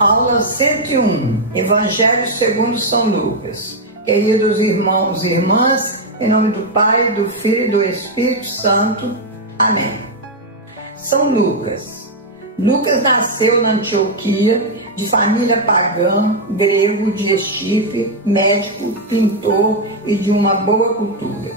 Aula 101, Evangelho segundo São Lucas. Queridos irmãos e irmãs, em nome do Pai, do Filho e do Espírito Santo. Amém. São Lucas. Lucas nasceu na Antioquia, de família pagã, grego, de estirpe, médico, pintor e de uma boa cultura.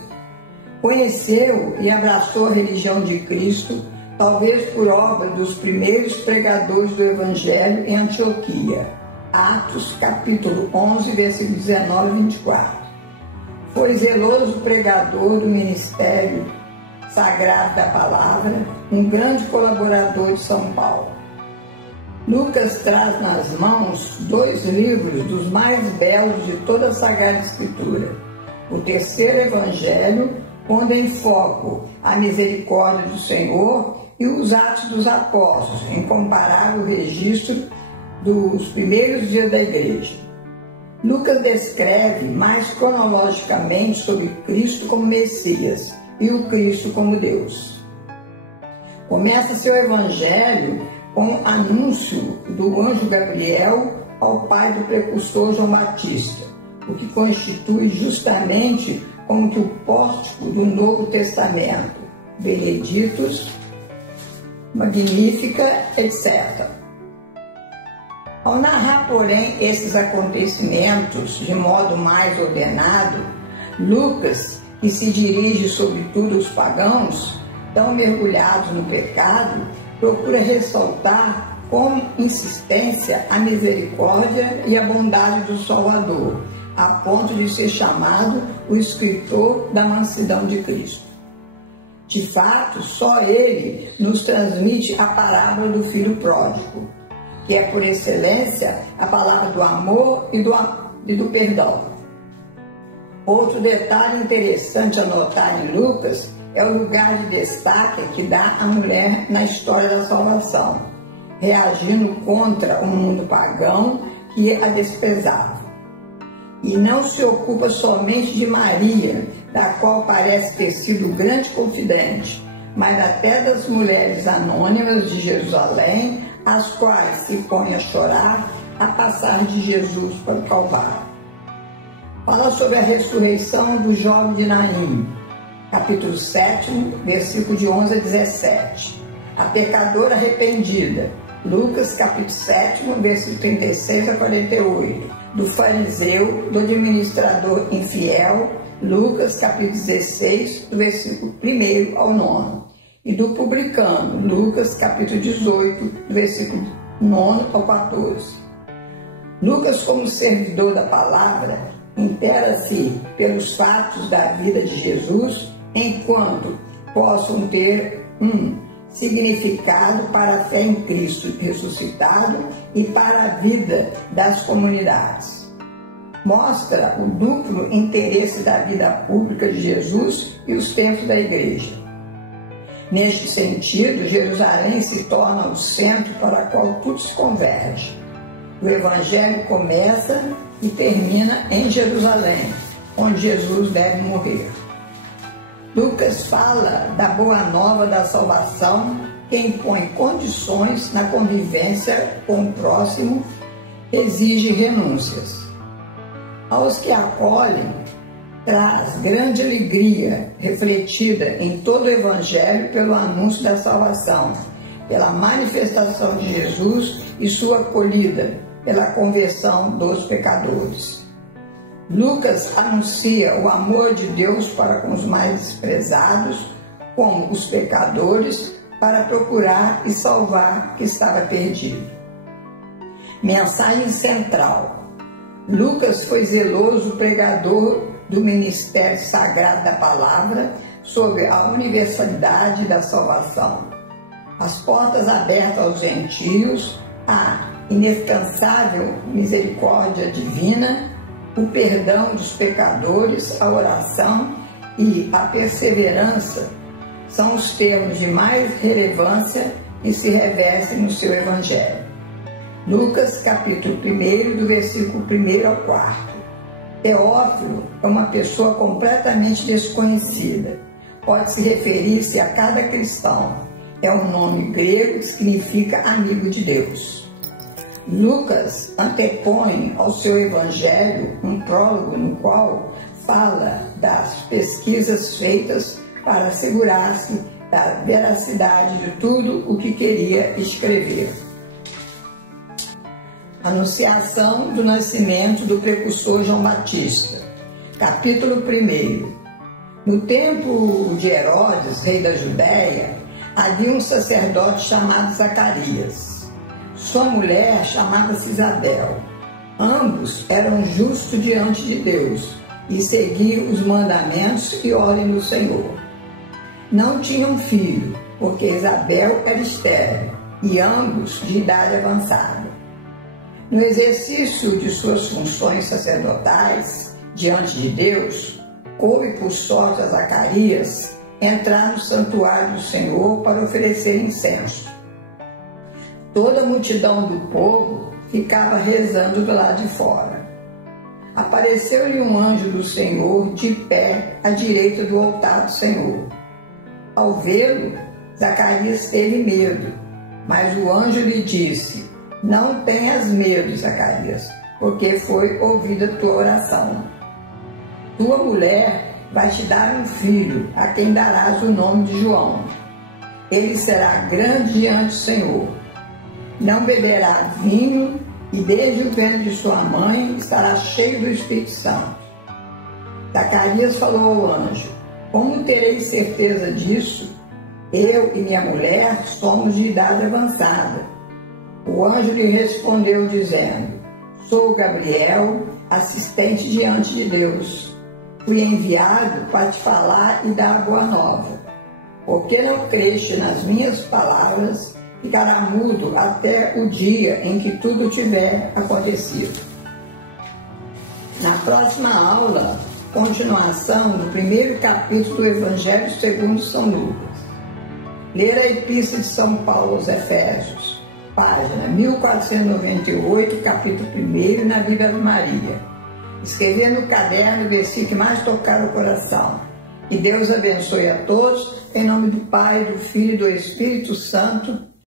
Conheceu e abraçou a religião de Cristo, talvez por obra dos primeiros pregadores do Evangelho em Antioquia. Atos, capítulo 11, versículos 19 e 24. Foi zeloso pregador do ministério sagrado da palavra, um grande colaborador de São Paulo. Lucas traz nas mãos 2 livros dos mais belos de toda a Sagrada Escritura. O terceiro Evangelho, pondo em foco a misericórdia do Senhor, e os Atos dos Apóstolos, incomparável registro dos primeiros dias da Igreja. Lucas descreve mais cronologicamente sobre Cristo como Messias e o Cristo como Deus. Começa seu Evangelho com o anúncio do anjo Gabriel ao pai do precursor João Batista, o que constitui justamente como que o pórtico do Novo Testamento, Beneditos, Magnífica, etc. Ao narrar, porém, esses acontecimentos de modo mais ordenado, Lucas, que se dirige sobretudo aos pagãos, tão mergulhados no pecado, procura ressaltar com insistência a misericórdia e a bondade do Salvador, a ponto de ser chamado o escritor da mansidão de Cristo. De fato, só ele nos transmite a parábola do filho pródigo, que é por excelência a palavra do amor e do perdão. Outro detalhe interessante a notar em Lucas é o lugar de destaque que dá à mulher na história da salvação, reagindo contra o mundo pagão que a desprezava. E não se ocupa somente de Maria, da qual parece ter sido grande confidente, mas até das mulheres anônimas de Jerusalém, as quais se põem a chorar a passar de Jesus para o Calvário. Fala sobre a ressurreição do jovem de Naim, capítulo 7, versículo de 11 a 17. A pecadora arrependida, Lucas, capítulo 7, versículo 36 a 48. Do fariseu, do administrador infiel, Lucas, capítulo 16, do versículo 1 ao 9. E do publicano, Lucas, capítulo 18, do versículo 9 ao 14. Lucas, como servidor da palavra, intera-se pelos fatos da vida de Jesus, enquanto possam ter um significado para a fé em Cristo ressuscitado e para a vida das comunidades. Mostra o duplo interesse da vida pública de Jesus e os tempos da Igreja. Neste sentido, Jerusalém se torna o centro para o qual tudo se converge. O Evangelho começa e termina em Jerusalém, onde Jesus deve morrer. Lucas fala da boa nova da salvação que impõe condições na convivência com o próximo, exige renúncias. Aos que acolhem, traz grande alegria refletida em todo o Evangelho pelo anúncio da salvação, pela manifestação de Jesus e sua acolhida, pela conversão dos pecadores. Lucas anuncia o amor de Deus para com os mais desprezados, como os pecadores, para procurar e salvar o que estava perdido. Mensagem central. Lucas foi zeloso pregador do ministério sagrado da palavra sobre a universalidade da salvação, as portas abertas aos gentios, a incansável misericórdia divina, o perdão dos pecadores, a oração e a perseverança são os termos de mais relevância que se revestem no seu Evangelho. Lucas, capítulo 1, do versículo 1 ao 4. Teófilo é uma pessoa completamente desconhecida. Pode-se referir-se a cada cristão. É um nome grego que significa amigo de Deus. Lucas antepõe ao seu evangelho um prólogo no qual fala das pesquisas feitas para assegurar-se da veracidade de tudo o que queria escrever. Anunciação do nascimento do precursor João Batista. Capítulo 1. No tempo de Herodes, rei da Judéia, havia um sacerdote chamado Zacarias. Sua mulher chamava-se Isabel. Ambos eram justos diante de Deus e seguiam os mandamentos e ordem do Senhor. Não tinham filho, porque Isabel era estéril e ambos de idade avançada. No exercício de suas funções sacerdotais diante de Deus, coube por sorte a Zacarias entrar no santuário do Senhor para oferecer incenso. Toda a multidão do povo ficava rezando do lado de fora. Apareceu-lhe um anjo do Senhor de pé à direita do altar do Senhor. Ao vê-lo, Zacarias teve medo, mas o anjo lhe disse: Não tenhas medo, Zacarias, porque foi ouvida a tua oração. Tua mulher vai te dar um filho, a quem darás o nome de João. Ele será grande diante do Senhor. Não beberá vinho e desde o ventre de sua mãe estará cheio do Espírito Santo. Zacarias falou ao anjo: Como terei certeza disso? Eu e minha mulher somos de idade avançada. O anjo lhe respondeu dizendo: Sou Gabriel, assistente diante de Deus. Fui enviado para te falar e dar a boa nova. Porque não creste nas minhas palavras, ficará mudo até o dia em que tudo tiver acontecido. Na próxima aula, continuação do primeiro capítulo do Evangelho segundo São Lucas. Ler a Epístola de São Paulo aos Efésios, página 1498, capítulo 1, na Bíblia de Maria. Escrever no caderno o versículo que mais tocar o coração. Que Deus abençoe a todos, em nome do Pai, do Filho e do Espírito Santo.